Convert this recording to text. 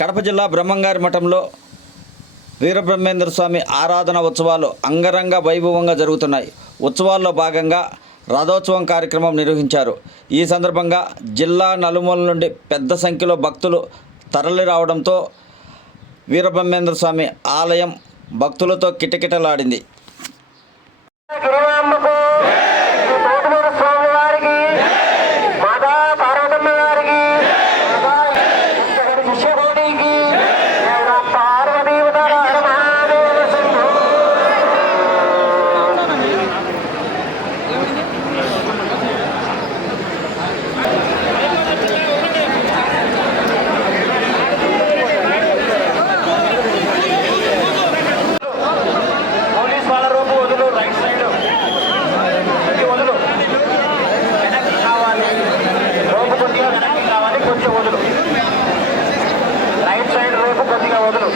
కడప జిల్లా బ్రహ్మంగారి మఠంలో వీరబ్రహ్మేంద్ర స్వామి ఆరాధన ఉత్సవాలు అంగరంగ వైభవంగా జరుగుతున్నాయి. ఉత్సవాల్లో భాగంగా రథోత్సవం కార్యక్రమం నిర్వహించారు. ఈ సందర్భంగా జిల్లా నలుమూల నుండి పెద్ద సంఖ్యలో భక్తులు తరలి రావడంతో వీరబ్రహ్మేంద్ర స్వామి ఆలయం భక్తులతో కిటకిటలాడింది. రైట్ సైడ్ రోపు కొద్దిగా వదులు.